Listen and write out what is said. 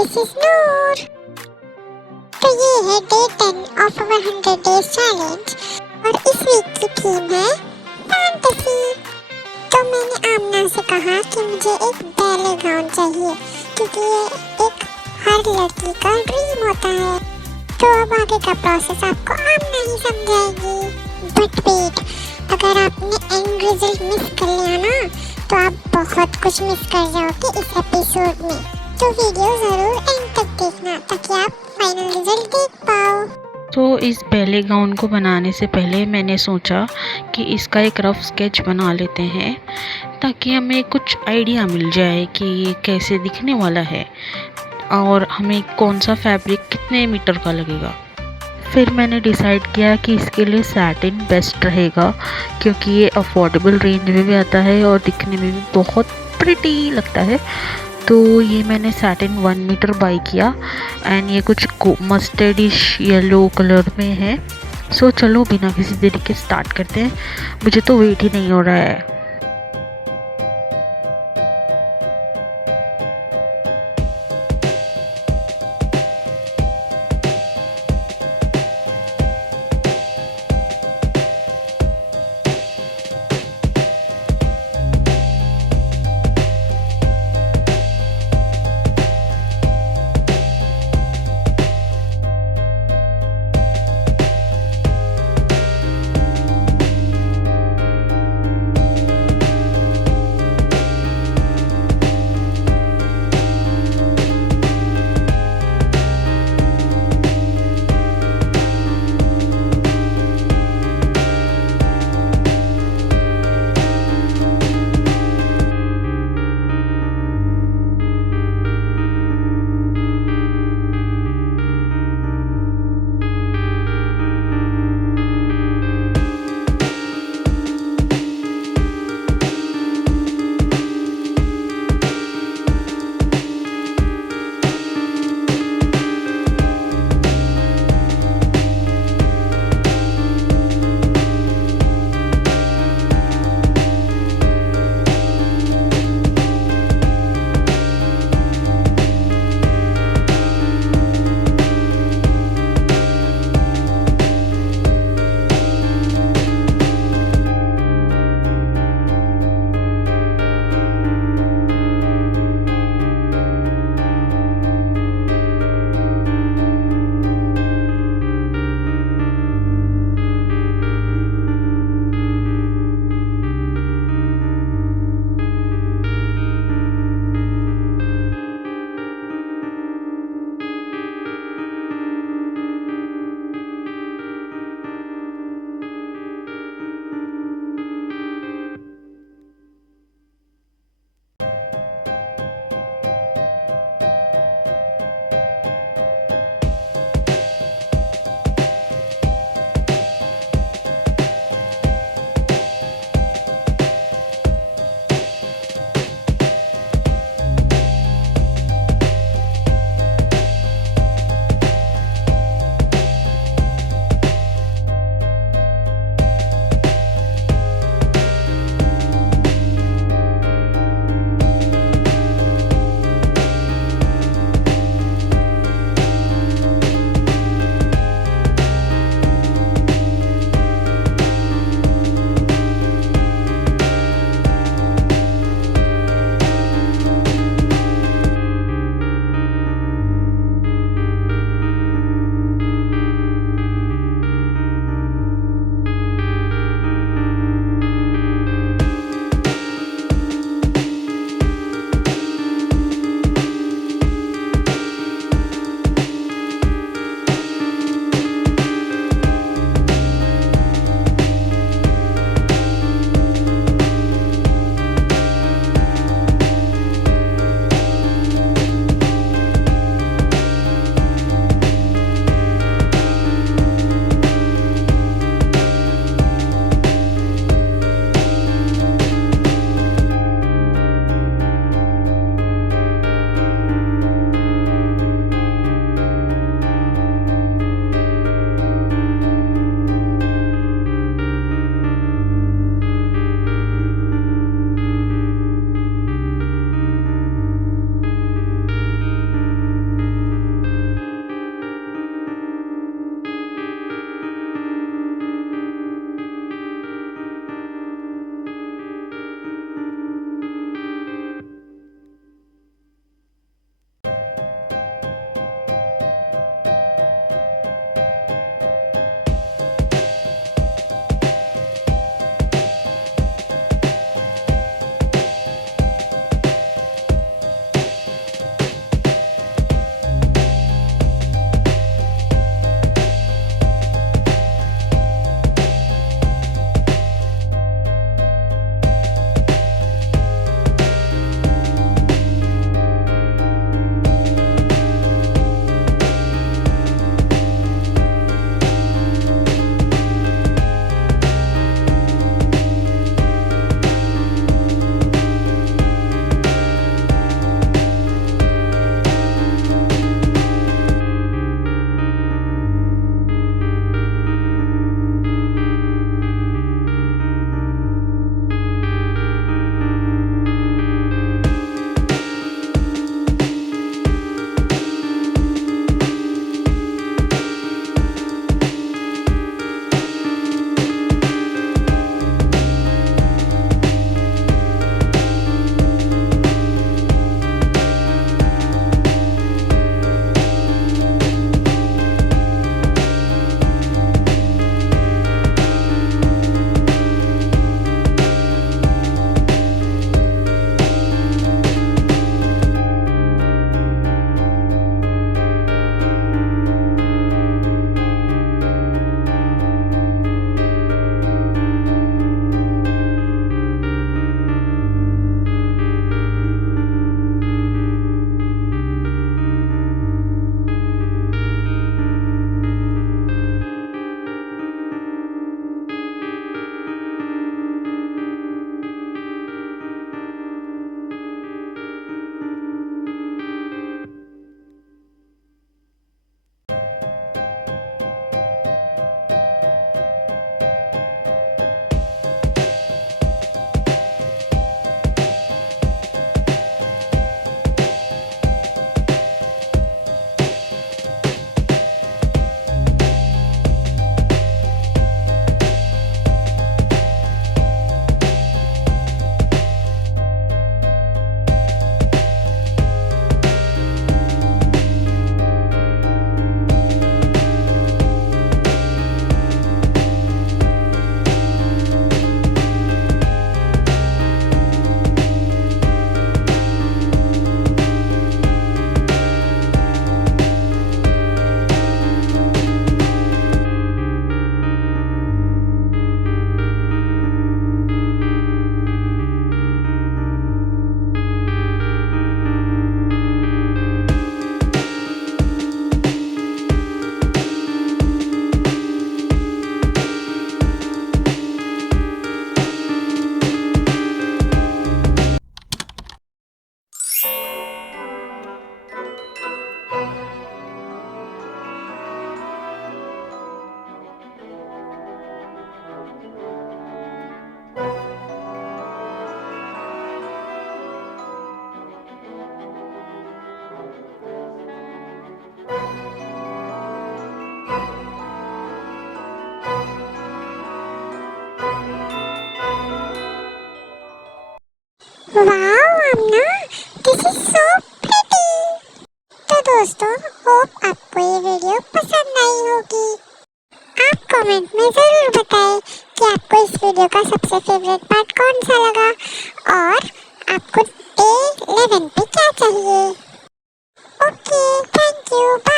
This is नूर। तो ये है डे 10 ऑफ अवर 100 डेज चैलेंज और इस वीक की थीम है फैंटेसी। तो मैंने आमना से कहा कि मुझे एक बैले गाउन चाहिए क्योंकि ये एक हर लड़की का ड्रीम होता है। तो अब आगे का प्रोसेस आपको आमना ही समझाएगी। बट वेट, अगर आपने एंड रिजल्ट मिस कर लिया ना तो आप बहुत कुछ मिस कर जाओगे इस एपिसोड में। तो वीडियो जरूर एंड तक देखना ताकि आप फाइनल रिजल्ट देख पाओ। तो इस बैले गाउन को बनाने से पहले मैंने सोचा कि इसका एक रफ स्केच बना लेते हैं ताकि हमें कुछ आइडिया मिल जाए कि ये कैसे दिखने वाला है और हमें कौन सा फैब्रिक कितने मीटर का लगेगा। फिर मैंने डिसाइड किया कि इसके लिए सैटिन बेस्ट रहेगा क्योंकि ये अफोर्डेबल रेंज में भी आता है और दिखने में भी बहुत प्रिटी लगता है। तो ये मैंने सैटिन 1 मीटर बाई किया एंड ये कुछ मस्टर्डिश येलो कलर में है। सो चलो बिना किसी देरी के स्टार्ट करते हैं। मुझे तो वेट ही नहीं हो रहा है। दोस्तों, होप आपको ये वीडियो पसंद आई होगी। आप कमेंट में ज़रूर बताएं कि आपको इस वीडियो का सबसे फेवरेट पार्ट कौन सा लगा और आपको डे 11 पे क्या चाहिए। Okay, thank you.